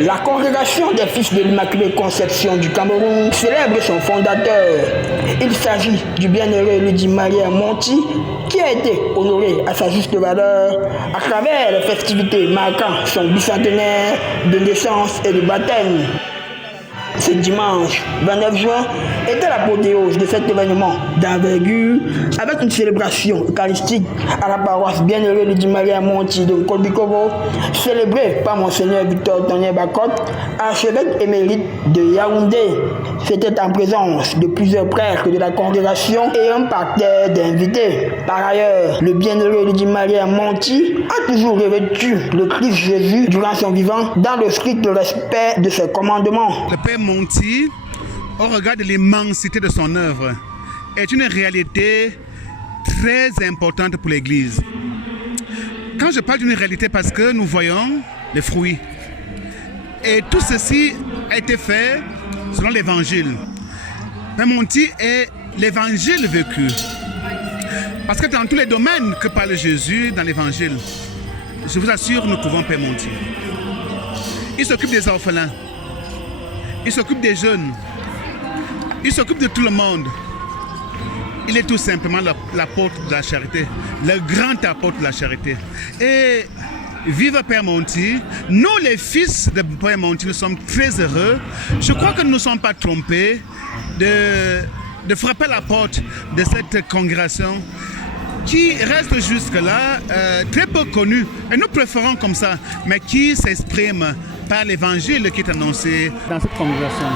La congrégation des fils de l'Immaculée Conception du Cameroun célèbre son fondateur. Il s'agit du bienheureux Louis-Marie Monti qui a été honoré à sa juste valeur à travers les festivités marquant son bicentenaire de naissance et de baptême. Ce dimanche 29 juin était l'apothéose de cet événement d'envergure avec une célébration eucharistique à la paroisse bienheureux Louis-Marie Monti de Kolbikovo, célébrée par Monseigneur Victor Tonien Bakot, archevêque émérite de Yaoundé. C'était en présence de plusieurs prêtres de la congrégation et un parterre d'invités. Par ailleurs, le bienheureux Louis-Marie Monti a toujours revêtu le Christ Jésus durant son vivant dans le strict respect de ses commandements. Le Père Monti, au regard de l'immensité de son œuvre, est une réalité très importante pour l'Église. Quand je parle d'une réalité, parce que nous voyons les fruits. Et tout ceci a été fait selon l'Évangile. Père Monti est l'Évangile vécu. Parce que dans tous les domaines que parle Jésus dans l'Évangile, je vous assure, nous trouvons Père Monti. Il s'occupe des orphelins. Il s'occupe des jeunes. Il s'occupe de tout le monde. Il est tout simplement l'apôtre de la charité, le grand apôtre de la charité. Et vive Père Monti. Nous, les fils de Père Monti, nous sommes très heureux. Je crois que nous ne nous sommes pas trompés de frapper la porte de cette congrégation qui reste jusque-là très peu connue. Et nous préférons comme ça, mais qui s'exprime par l'évangile qui est annoncé dans cette congrégation.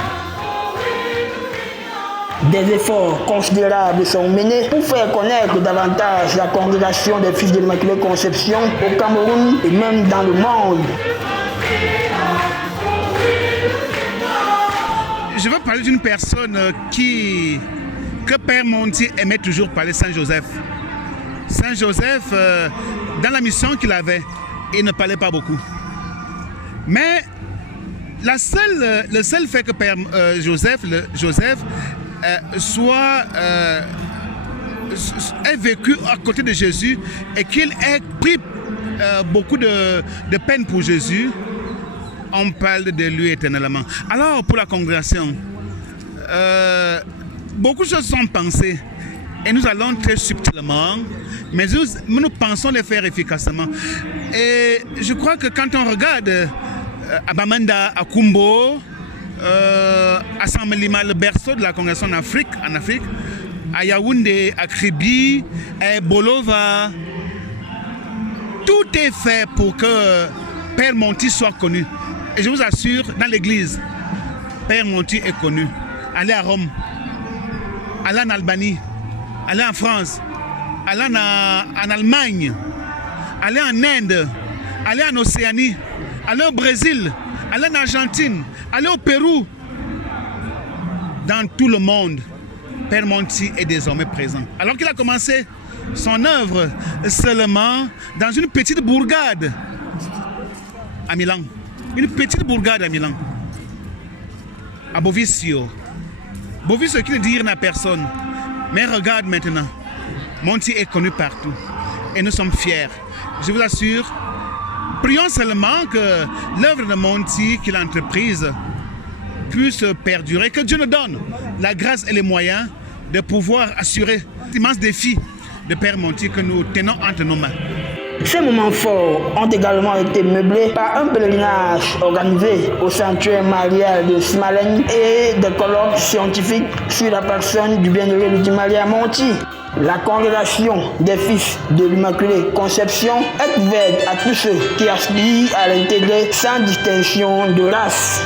Des efforts considérables sont menés pour faire connaître davantage la congrégation des fils de l'Immaculée Conception au Cameroun et même dans le monde. Je veux parler d'une personne que Père Monti aimait toujours parler, Saint Joseph. Saint Joseph, dans la mission qu'il avait, il ne parlait pas beaucoup. Mais le seul fait que Père Joseph ait vécu à côté de Jésus et qu'il ait pris beaucoup de peine pour Jésus, on parle de lui éternellement. Alors pour la congrégation, beaucoup de choses sont pensées et nous allons très subtilement, mais nous pensons les faire efficacement. Et je crois que quand on regarde à Bamenda, à Kumbo, à Samelima, le berceau de la congrégation en Afrique, à Yaoundé, à Kribi, à Bolova, tout est fait pour que Père Monti soit connu. Et je vous assure, dans l'église, Père Monti est connu. Allez à Rome, allez en Albanie, allez en France, allez en Allemagne, allez en Inde, allez en Océanie, allez au Brésil, allez en Argentine, allez au Pérou. Dans tout le monde, Père Monti est désormais présent. Alors qu'il a commencé son œuvre seulement dans une petite bourgade à Milan. Une petite bourgade à Milan. À Bovicio. Bovicio qui ne dit rien à personne. Mais regarde maintenant, Monti est connu partout. Et nous sommes fiers. Je vous assure, prions seulement que l'œuvre de Monti qu'il a entreprise puisse perdurer, que Dieu nous donne la grâce et les moyens de pouvoir assurer l'immense défi de Père Monti que nous tenons entre nos mains. Ces moments forts ont également été meublés par un pèlerinage organisé au sanctuaire marial de Smalen et des colloques scientifiques sur la personne du bienheureux Louis-Marie Monti. La congrégation des fils de l'Immaculée Conception est ouverte à tous ceux qui aspirent à l'intégrer sans distinction de race.